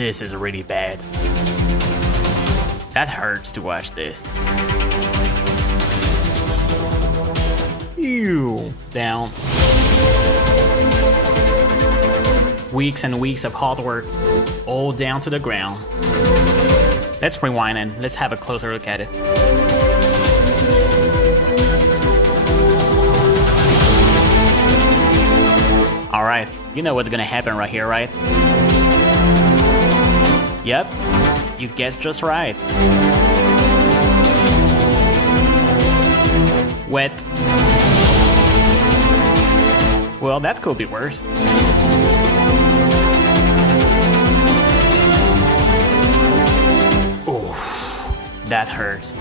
This is really bad. That hurts to watch this. Ew. Down. Weeks and weeks of hard work, all down to the ground. Let's rewind and let's have a closer look at it. Alright, you know what's gonna happen right here, right? Yep, you guessed just right. Wet. Well, that could be worse. Oof, that hurts.